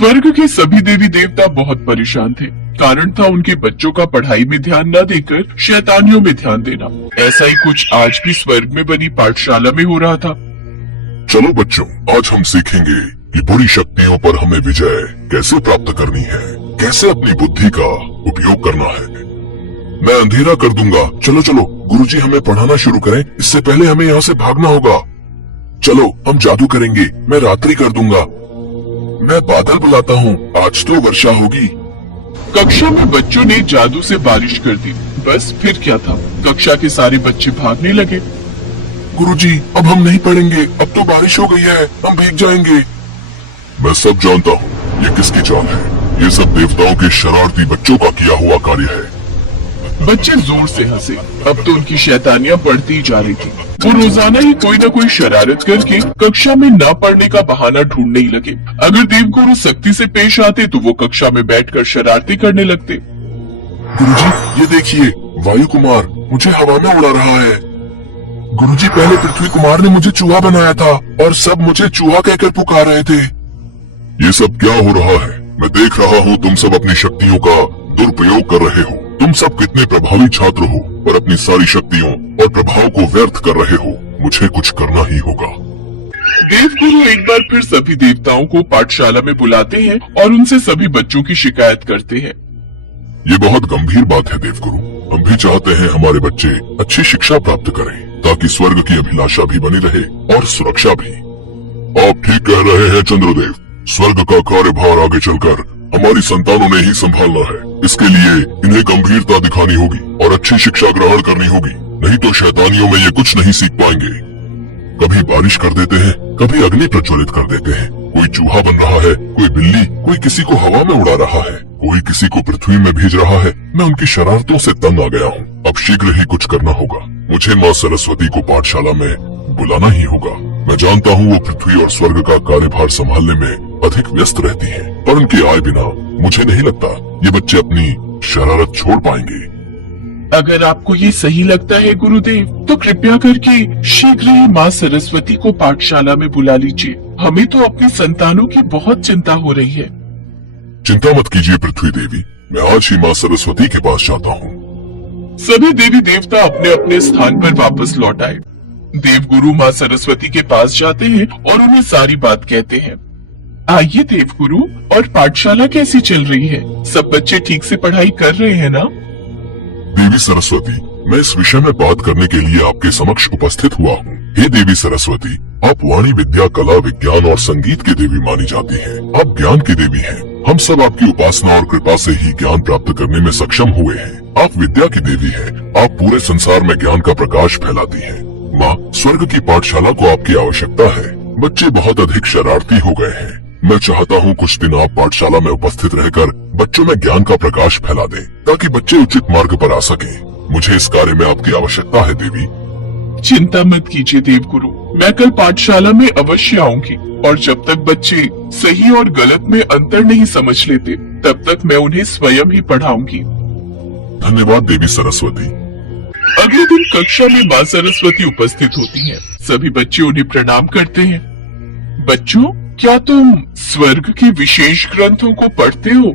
स्वर्ग के सभी देवी देवता बहुत परेशान थे। कारण था उनके बच्चों का पढ़ाई में ध्यान न देकर शैतानियों में ध्यान देना। ऐसा ही कुछ आज भी स्वर्ग में बनी पाठशाला में हो रहा था। चलो बच्चों, आज हम सीखेंगे कि बुरी शक्तियों पर हमें विजय कैसे प्राप्त करनी है, कैसे अपनी बुद्धि का उपयोग करना है। मैं अंधेरा कर दूंगा। चलो चलो गुरुजी, हमें पढ़ाना शुरू करें, इससे पहले हमें यहाँ से भागना होगा। चलो हम जादू करेंगे, मैं रात्रि कर दूंगा। मैं बादल बुलाता हूँ, आज तो वर्षा होगी। कक्षा में बच्चों ने जादू से बारिश कर दी। बस फिर क्या था, कक्षा के सारे बच्चे भागने लगे। गुरुजी, अब हम नहीं पढ़ेंगे, अब तो बारिश हो गई है, हम भीग जाएंगे। मैं सब जानता हूँ, ये किसकी चाल है। ये सब देवताओं के शरारती बच्चों का किया हुआ कार्य है। बच्चे जोर से हंसे। अब तो उनकी शैतानियां बढ़ती जा रही थी। वो रोजाना ही कोई न कोई शरारत करके कक्षा में न पढ़ने का बहाना ढूंढने ही लगे। अगर देवगुरु सख्ती से पेश आते तो वो कक्षा में बैठकर शरारती करने लगते। गुरुजी, ये देखिए, वायु कुमार मुझे हवा में उड़ा रहा है। गुरुजी, पहले पृथ्वी कुमार ने मुझे चूहा बनाया था और सब मुझे चूहा कहकर पुकार रहे थे। ये सब क्या हो रहा है? मैं देख रहा हूँ तुम सब अपनी शक्तियों का दुरुपयोग कर रहे हो। तुम सब कितने प्रभावी छात्र हो और अपनी सारी शक्तियों और प्रभाव को व्यर्थ कर रहे हो। मुझे कुछ करना ही होगा। देवगुरु एक बार फिर सभी देवताओं को पाठशाला में बुलाते हैं और उनसे सभी बच्चों की शिकायत करते हैं। ये बहुत गंभीर बात है देवगुरु। हम भी चाहते हैं हमारे बच्चे अच्छी शिक्षा प्राप्त करें ताकि स्वर्ग की अभिलाषा भी बनी रहे और सुरक्षा भी। आप ठीक कह रहे हैं चंद्रदेव। स्वर्ग का कार्यभार आगे चलकर हमारी संतानों ने ही संभालना है। इसके लिए इन्हें गंभीरता दिखानी होगी और अच्छी शिक्षा ग्रहण करनी होगी, नहीं तो शैतानियों में ये कुछ नहीं सीख पाएंगे। कभी बारिश कर देते हैं, कभी अग्नि प्रज्वलित कर देते हैं। कोई चूहा बन रहा है, कोई बिल्ली, कोई किसी को हवा में उड़ा रहा है, कोई किसी को पृथ्वी में भेज रहा है। मैं उनकी शरारतों से तंग आ गया हूँ। अब शीघ्र ही कुछ करना होगा। मुझे माँ सरस्वती को पाठशाला में बुलाना ही होगा। मैं जानता हूँ वो पृथ्वी और स्वर्ग का कार्यभार संभालने में अधिक व्यस्त रहती हैं, पर उनके आए बिना मुझे नहीं लगता ये बच्चे अपनी शरारत छोड़ पाएंगे। अगर आपको ये सही लगता है गुरुदेव, तो कृपया करके शीघ्र ही माँ सरस्वती को पाठशाला में बुला लीजिए। हमें तो अपनी संतानों की बहुत चिंता हो रही है। चिंता मत कीजिए पृथ्वी देवी, मैं आज ही माँ सरस्वती के पास जाता हूँ। सभी देवी देवता अपने अपने स्थान पर वापस लौट आए। देवगुरु माँ सरस्वती के पास जाते हैं और उन्हें सारी बात कहते हैं। आइए देवगुरु, और पाठशाला कैसी चल रही है? सब बच्चे ठीक से पढ़ाई कर रहे हैं ना? देवी सरस्वती, मैं इस विषय में बात करने के लिए आपके समक्ष उपस्थित हुआ हूँ। हे देवी सरस्वती, आप वाणी, विद्या, कला, विज्ञान और संगीत की देवी मानी जाती हैं। आप ज्ञान की देवी हैं। हम सब आपकी उपासना और कृपा से ही ज्ञान प्राप्त करने में सक्षम हुए हैं। आप विद्या की देवी हैं। आप पूरे संसार में ज्ञान का प्रकाश फैलाती हैं। माँ, स्वर्ग की पाठशाला को आपकी आवश्यकता है। बच्चे बहुत अधिक शरारती हो गए हैं। मैं चाहता हूँ कुछ दिन आप पाठशाला में उपस्थित रहकर बच्चों में ज्ञान का प्रकाश फैला दें, ताकि बच्चे उचित मार्ग पर आ सकें। मुझे इस कार्य में आपकी आवश्यकता है देवी। चिंता मत कीजिए देवगुरु, मैं कल पाठशाला में अवश्य आऊंगी, और जब तक बच्चे सही और गलत में अंतर नहीं समझ लेते, तब तक मैं उन्हें स्वयं ही पढ़ाऊंगी। धन्यवाद देवी सरस्वती। अगले दिन कक्षा में माँ सरस्वती उपस्थित होती हैं। सभी बच्चे उन्हें प्रणाम करते हैं। बच्चों, क्या तुम स्वर्ग के विशेष ग्रंथों को पढ़ते हो?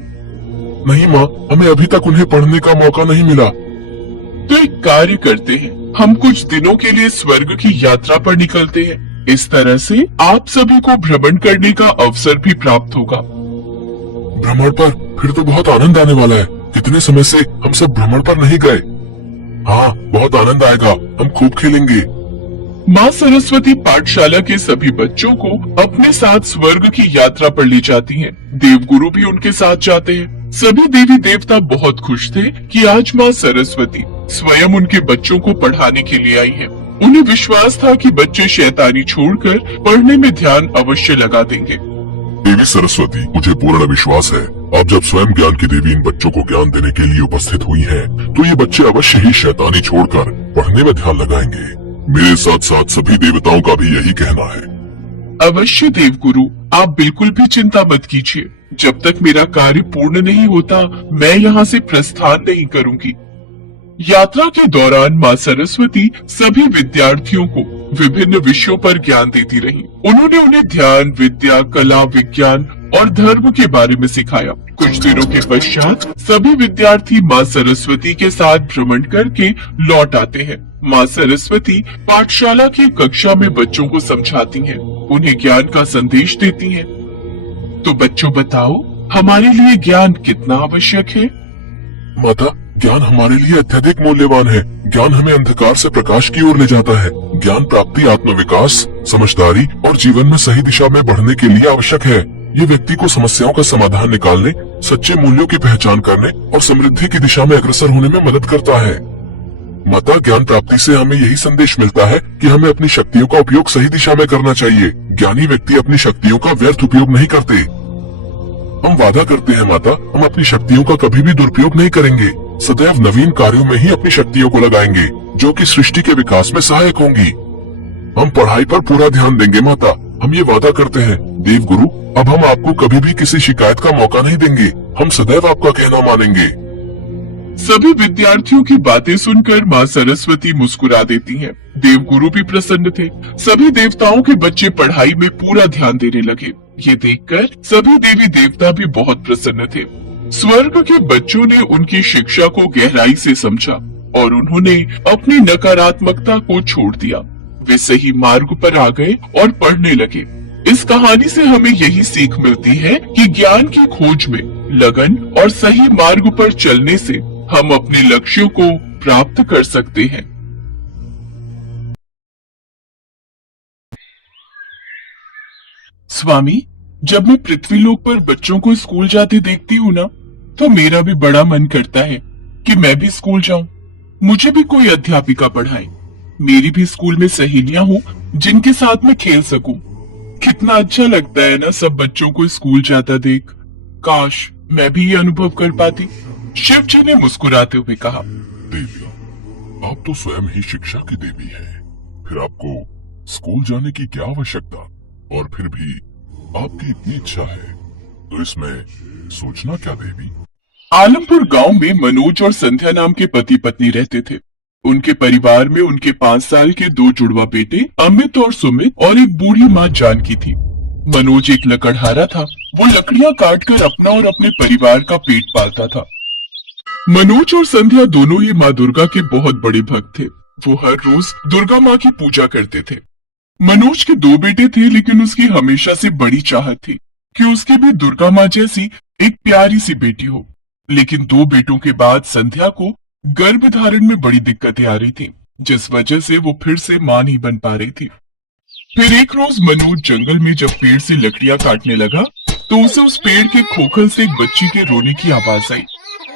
नहीं माँ, हमें अभी तक उन्हें पढ़ने का मौका नहीं मिला। तो एक कार्य करते हैं, हम कुछ दिनों के लिए स्वर्ग की यात्रा पर निकलते हैं। इस तरह से आप सभी को भ्रमण करने का अवसर भी प्राप्त होगा। भ्रमण पर? फिर तो बहुत आनंद आने वाला है। कितने समय से हम सब भ्रमण पर नहीं गए। हाँ, बहुत आनंद आएगा, हम खूब खेलेंगे। माँ सरस्वती पाठशाला के सभी बच्चों को अपने साथ स्वर्ग की यात्रा पर ले जाती हैं। देवगुरु भी उनके साथ जाते हैं। सभी देवी देवता बहुत खुश थे कि आज माँ सरस्वती स्वयं उनके बच्चों को पढ़ाने के लिए आई हैं। उन्हें विश्वास था कि बच्चे शैतानी छोड़कर पढ़ने में ध्यान अवश्य लगा देंगे। देवी सरस्वती, मुझे पूर्ण विश्वास है आप जब स्वयं ज्ञान की देवी इन बच्चों को ज्ञान देने के लिए उपस्थित हुई हैं, तो ये बच्चे अवश्य ही शैतानी छोड़कर पढ़ने में ध्यान लगाएंगे। मेरे साथ साथ सभी देवताओं का भी यही कहना है। अवश्य देवगुरु, आप बिल्कुल भी चिंता मत कीजिए। जब तक मेरा कार्य पूर्ण नहीं होता, मैं यहाँ से प्रस्थान नहीं करूंगी। यात्रा के दौरान माँ सरस्वती सभी विद्यार्थियों को विभिन्न विषयों पर ज्ञान देती रहीं। उन्होंने उन्हें ध्यान, विद्या, कला, विज्ञान और धर्म के बारे में सिखाया। कुछ दिनों के पश्चात सभी विद्यार्थी माँ सरस्वती के साथ भ्रमण करके लौट आते हैं। माँ सरस्वती पाठशाला की कक्षा में बच्चों को समझाती हैं, उन्हें ज्ञान का संदेश देती हैं। तो बच्चों बताओ, हमारे लिए ज्ञान कितना आवश्यक है? माता, ज्ञान हमारे लिए अत्यधिक मूल्यवान है। ज्ञान हमें अंधकार से प्रकाश की ओर ले जाता है। ज्ञान प्राप्ति आत्मविकास, समझदारी और जीवन में सही दिशा में बढ़ने के लिए आवश्यक है। ये व्यक्ति को समस्याओं का समाधान निकालने, सच्चे मूल्यों की पहचान करने और समृद्धि की दिशा में अग्रसर होने में मदद करता है। माता, ज्ञान प्राप्ति से हमें यही संदेश मिलता है कि हमें अपनी शक्तियों का उपयोग सही दिशा में करना चाहिए। ज्ञानी व्यक्ति अपनी शक्तियों का व्यर्थ उपयोग नहीं करते। हम वादा करते हैं माता, हम अपनी शक्तियों का कभी भी दुरुपयोग नहीं करेंगे। सदैव नवीन कार्यों में ही अपनी शक्तियों को लगाएंगे, जो कि सृष्टि के विकास में सहायक होंगी। हम पढ़ाई पर पूरा ध्यान देंगे माता, हम ये वादा करते हैं। देव गुरु, अब हम आपको कभी भी किसी शिकायत का मौका नहीं देंगे। हम सदैव आपका कहना मानेंगे। सभी विद्यार्थियों की बातें सुनकर माँ सरस्वती मुस्कुरा देती हैं। देवगुरु भी प्रसन्न थे। सभी देवताओं के बच्चे पढ़ाई में पूरा ध्यान देने लगे। ये देखकर सभी देवी देवता भी बहुत प्रसन्न थे। स्वर्ग के बच्चों ने उनकी शिक्षा को गहराई से समझा और उन्होंने अपनी नकारात्मकता को छोड़ दिया। वे सही मार्ग पर आ गए और पढ़ने लगे। इस कहानी से हमें यही सीख मिलती है कि ज्ञान की खोज में लगन और सही मार्ग पर चलने से हम अपने लक्ष्यों को प्राप्त कर सकते हैं। स्वामी, जब मैं पृथ्वीलोक पर बच्चों को स्कूल जाते देखती हूँ ना, तो मेरा भी बड़ा मन करता है कि मैं भी स्कूल जाऊं। मुझे भी कोई अध्यापिका पढ़ाए। मेरी भी स्कूल में सहेलियां हों जिनके साथ मैं खेल सकूं। कितना अच्छा लगता है ना सब बच्चों को स्कूल जाता देख। काश मैं भी ये अनुभव कर पाती। शिव जी ने मुस्कुराते हुए कहा, देवी, आप तो स्वयं ही शिक्षा की देवी हैं। फिर आपको स्कूल जाने की क्या आवश्यकता? और फिर भी आपकी इतनी इच्छा है, तो इसमें सोचना क्या देवी? आलमपुर गांव में मनोज और संध्या नाम के पति पत्नी रहते थे। उनके परिवार में उनके 5 साल के 2 जुड़वा बेटे अमित और सुमित और एक बूढ़ी माँ जानकी थी। मनोज एक लकड़हारा था। वो लकड़ियां काटकर अपना और अपने परिवार का पेट पालता था। मनोज और संध्या दोनों ही माँ दुर्गा के बहुत बड़े भक्त थे। वो हर रोज दुर्गा माँ की पूजा करते थे। मनोज के 2 बेटे थे, लेकिन उसकी हमेशा से बड़ी चाहत थी कि उसकी भी दुर्गा माँ जैसी एक प्यारी सी बेटी हो। लेकिन 2 बेटों के बाद संध्या को गर्भ धारण में बड़ी दिक्कतें आ रही थी, जिस वजह से वो फिर से मां नहीं बन पा रही थी। फिर एक रोज मनोज जंगल में जब पेड़ से लकड़ियां काटने लगा, तो उसे उस पेड़ के खोखल से एक बच्ची के रोने की आवाज आई।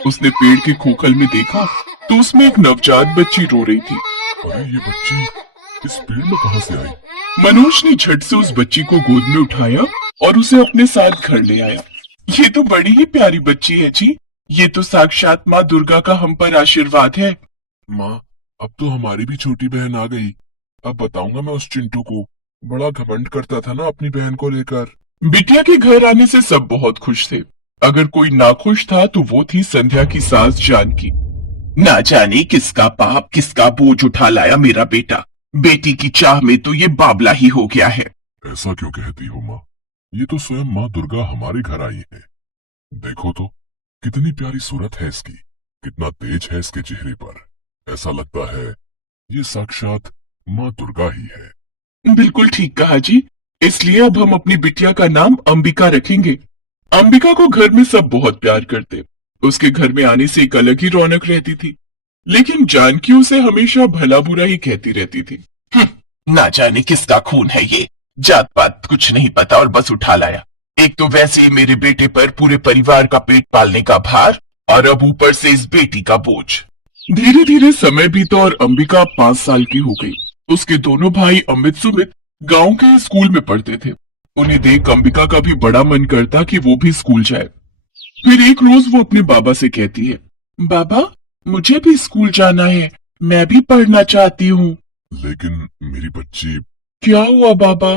उसने पेड़ के खोखल में देखा तो उसमें एक नवजात बच्ची रो रही थी। अरे, ये बच्ची इस पेड़ में कहां से आई? मनोज ने झट से उस बच्ची को गोद में उठाया और उसे अपने साथ घर ले आया। ये तो बड़ी ही प्यारी बच्ची है जी। ये तो साक्षात माँ दुर्गा का हम पर आशीर्वाद है। माँ, अब तो हमारी भी छोटी बहन आ गई। अब बताऊंगा मैं उस चिंटू को। बड़ा घमंड करता था ना अपनी बहन को लेकर। बिटिया के घर आने से सब बहुत खुश थे। अगर कोई नाखुश था तो वो थी संध्या की सास जानकी। ना जाने किसका पाप किसका बोझ उठा लाया मेरा बेटा। बेटी की चाह में तो ये बाबला ही हो गया है। ऐसा क्यों कहती हो माँ? ये तो स्वयं माँ दुर्गा हमारे घर आई है। देखो तो कितनी प्यारी सूरत है इसकी, कितना तेज है इसके चेहरे पर। ऐसा लगता है ये साक्षात माँ दुर्गा ही है। बिल्कुल ठीक कहा जी। इसलिए अब हम अपनी बिटिया का नाम अंबिका रखेंगे। अंबिका को घर में सब बहुत प्यार करते। उसके घर में आने से एक अलग ही रौनक रहती थी। लेकिन जानकी उसे हमेशा भला बुरा ही कहती रहती थी। ना जाने किसका खून है ये। जात पात कुछ नहीं पता और बस उठा लाया। एक तो वैसे ही मेरे बेटे पर पूरे परिवार का पेट पालने का भार, और अब ऊपर से इस बेटी का बोझ। धीरे धीरे समय बीता और अंबिका 5 साल की हो गई। उसके दोनों भाई अमित सुमित गांव के स्कूल में पढ़ते थे। उन्हें देख अंबिका का भी बड़ा मन करता कि वो भी स्कूल जाए। फिर एक रोज वो अपने बाबा से कहती है, बाबा मुझे भी स्कूल जाना है, मैं भी पढ़ना चाहती हूँ। लेकिन मेरी बच्ची। क्या हुआ बाबा?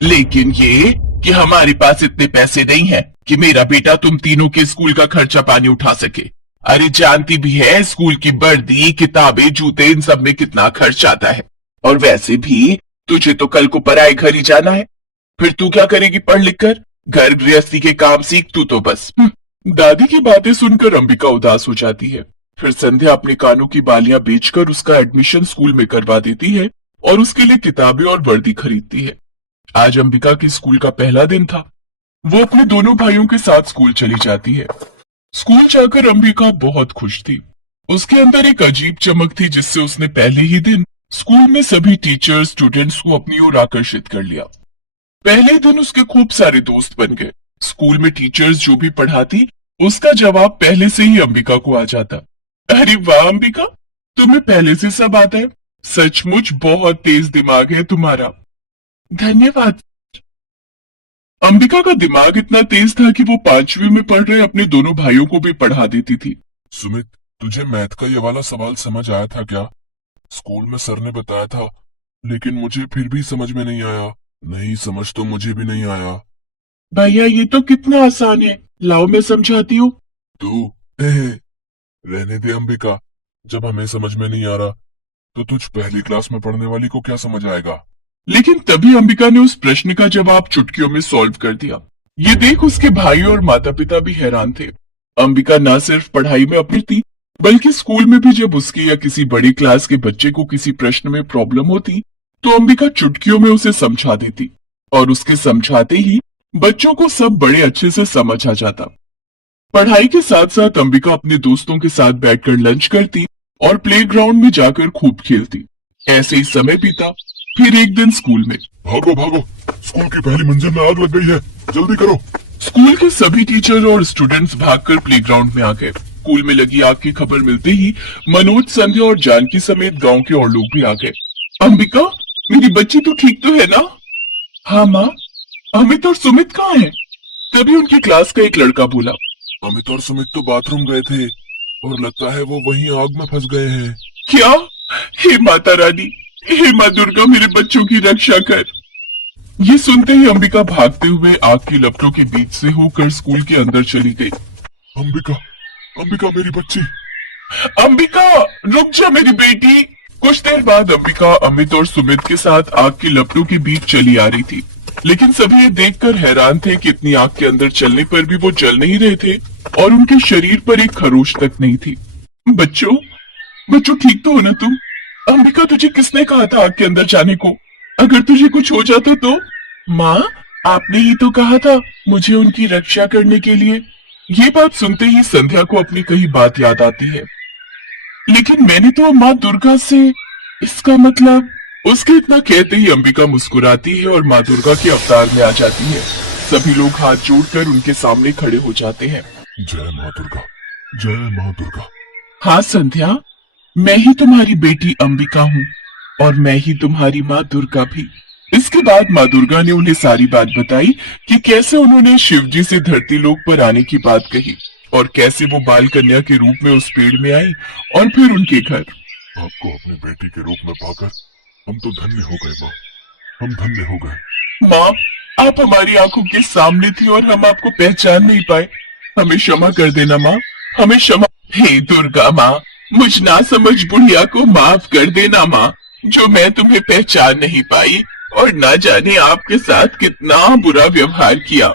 लेकिन ये कि हमारे पास इतने पैसे नहीं है कि मेरा बेटा तुम तीनों के स्कूल का खर्चा पानी उठा सके। अरे जानती भी है स्कूल की वर्दी, किताबें, जूते, इन सब में कितना खर्च आता है। और वैसे भी तुझे तो कल को पराए घर ही जाना है, फिर तू क्या करेगी पढ़ लिख कर? घर गृहस्थी के काम सीख तू तो बस। दादी की बातें सुनकर अंबिका उदास हो जाती है। फिर संध्या अपने कानों की बालियां बेचकर उसका एडमिशन स्कूल में करवा देती है और उसके लिए किताबें और वर्दी खरीदती है। आज अंबिका की स्कूल का पहला दिन था। वो अपने दोनों भाइयों के साथ स्कूल चली जाती है। स्कूल जाकर अंबिका बहुत खुश थी। उसके अंदर एक अजीब चमक थी जिससे उसने पहले ही दिन स्कूल में सभी टीचर्स स्टूडेंट्स को अपनी ओर आकर्षित कर लिया। पहले दिन उसके खूब सारे दोस्त बन गए। स्कूल में टीचर्स जो भी पढ़ाती उसका जवाब पहले से ही अंबिका को आ जाता। अरे वाह अंबिका, तुम्हें पहले से सब आता है। सचमुच बहुत तेज दिमाग है तुम्हारा। धन्यवाद। अंबिका का दिमाग इतना तेज था कि वो 5वीं में पढ़ रहे अपने दोनों भाइयों को भी पढ़ा देती थी। सुमित, तुझे मैथ का ये वाला सवाल समझ आया था क्या? स्कूल में सर ने बताया था, लेकिन मुझे फिर भी समझ में नहीं आया। नहीं, समझ तो मुझे भी नहीं आया। भैया ये तो कितना आसान है, लाओ मैं समझाती हूँ। तू रहने दे अंबिका, जब हमें समझ में नहीं आ रहा तो तुझ पहली क्लास में पढ़ने वाली को क्या समझ आएगा? लेकिन तभी अंबिका ने उस प्रश्न का जवाब चुटकियों में सॉल्व कर दिया। ये देख उसके भाई और माता पिता भी हैरान थे। अंबिका न सिर्फ पढ़ाई में अपनी थी, बल्कि स्कूल में भी जब उसके या किसी बड़ी क्लास के बच्चे को किसी प्रश्न में प्रॉब्लम होती तो अंबिका चुटकियों में उसे समझा देती और उसके समझाते ही बच्चों को सब बड़े अच्छे से समझ आ जाता। पढ़ाई के साथ साथ अंबिका अपने दोस्तों के साथ बैठकर लंच करती और प्लेग्राउंड में जाकर खूब खेलती। ऐसे ही समय बीता। फिर एक दिन स्कूल में भागो भागो, स्कूल की पहली मंजिल में आग लग गई है, जल्दी करो। स्कूल के सभी टीचर और स्टूडेंट्स भागकर प्लेग्राउंड में आ गए। स्कूल में लगी आग की खबर मिलते ही मनोज, संध्या और जानकी समेत गांव के और लोग भी आ गए। अंबिका, मेरी बच्ची तो ठीक तो है ना? हाँ माँ। अमित और सुमित कहाँ हैं? तभी उनकी क्लास का एक लड़का बोला। अमित और सुमित तो बाथरूम गए थे और लगता है वो वहीं आग में फंस गए हैं। क्या? हे माता रानी, हे माँ दुर्गा, मेरे बच्चों की रक्षा कर। ये सुनते ही अंबिका भागते हुए आग की लपटों के बीच से होकर स्कूल के अंदर चली गई। अंबिका, अंबिका मेरी बच्ची। अंबिका रुक जा मेरी बेटी। कुछ देर बाद अंबिका अमित और सुमित के साथ आग की लपटों के बीच चली आ रही थी, लेकिन सभी ये देखकर हैरान थे कि इतनी आग के अंदर चलने पर भी वो जल नहीं रहे थे और उनके शरीर पर एक खरोच तक नहीं थी। बच्चों, बच्चों ठीक तो हो ना तुम? अंबिका, तुझे किसने कहा था आग के अंदर जाने को? अगर तुझे कुछ हो जाता तो? माँ, आपने ही तो कहा था मुझे उनकी रक्षा करने के लिए। ये बात सुनते ही संध्या को अपनी कही बात याद आती है। लेकिन मैंने तो माँ दुर्गा से, इसका मतलब। उसके इतना कहते ही अंबिका मुस्कुराती है और माँ दुर्गा के अवतार में आ जाती है। सभी लोग हाथ जोड़कर उनके सामने खड़े हो जाते हैं। जय माँ दुर्गा, जय माँ दुर्गा। हाँ संध्या, मैं ही तुम्हारी बेटी अंबिका हूँ और मैं ही तुम्हारी माँ दुर्गा भी। इसके बाद माँ दुर्गा ने उन्हें सारी बात बताई कि कैसे उन्होंने शिवजी से धरती लोक पर आने की बात कही और कैसे वो बाल कन्या के रूप में उस पेड़ में आई और फिर उनके घर। आपको अपनी बेटी के रूप में पाकर हम तो धन्य हो गए माँ, हम धन्य हो गए। माँ, आप हमारी आंखों के सामने थी और हम आपको पहचान नहीं पाए। हमें क्षमा कर देना माँ, हमें क्षमा। हे दुर्गा माँ, मुझ ना समझ बुढ़िया को माफ कर देना माँ, जो मैं तुम्हें पहचान नहीं पाई और ना जाने आपके साथ कितना बुरा व्यवहार किया।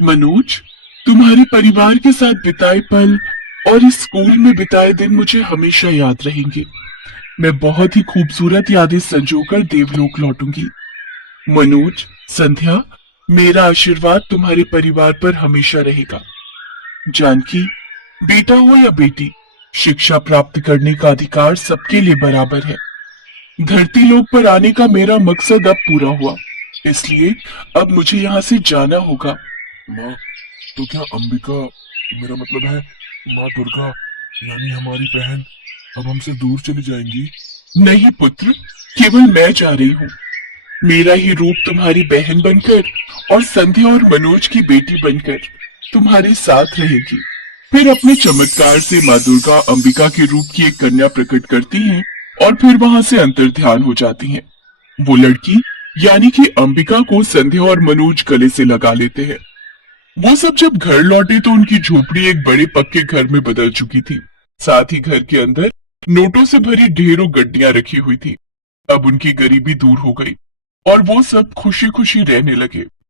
मनोज, तुम्हारे परिवार के साथ बिताए पल और इस स्कूल में बिताए दिन मुझे हमेशा याद रहेंगे। मैं बहुत ही खूबसूरत यादें संजोकर देवलोक लौटूंगी। मनोज, संध्या, मेरा आशीर्वाद तुम्हारे परिवार पर हमेशा रहेगा। जानकी, बेटा हो या बेटी, शिक्षा प्राप्त करने का अधिकार सबके लिए बराबर है। धरती लोक पर आने का मेरा मकसद अब पूरा हुआ, इसलिए अब मुझे यहाँ से जाना होगा। माँ, तो क्या अंबिका, मेरा मतलब है माँ दुर्गा, यानी हमारी बहन, अब हमसे दूर चली जाएंगी? नहीं पुत्र, केवल मैं जा रही हूँ। मेरा ही रूप तुम्हारी बहन बनकर और संध्या और मनोज की बेटी बनकर तुम्हारे साथ रहेगी। फिर अपने चमत्कार से माँ दुर्गा अंबिका के रूप की एक कन्या प्रकट करती हैं और फिर वहां से अंतर्ध्यान हो जाती हैं। वो लड़की यानी कि अंबिका को संध्या और मनोज गले से लगा लेते हैं। वो सब जब घर लौटे तो उनकी झोपड़ी एक बड़े पक्के घर में बदल चुकी थी। साथ ही घर के अंदर नोटों से भरी ढेरों गड्डियां रखी हुई थी। अब उनकी गरीबी दूर हो गई। और वो सब खुशी खुशी रहने लगे।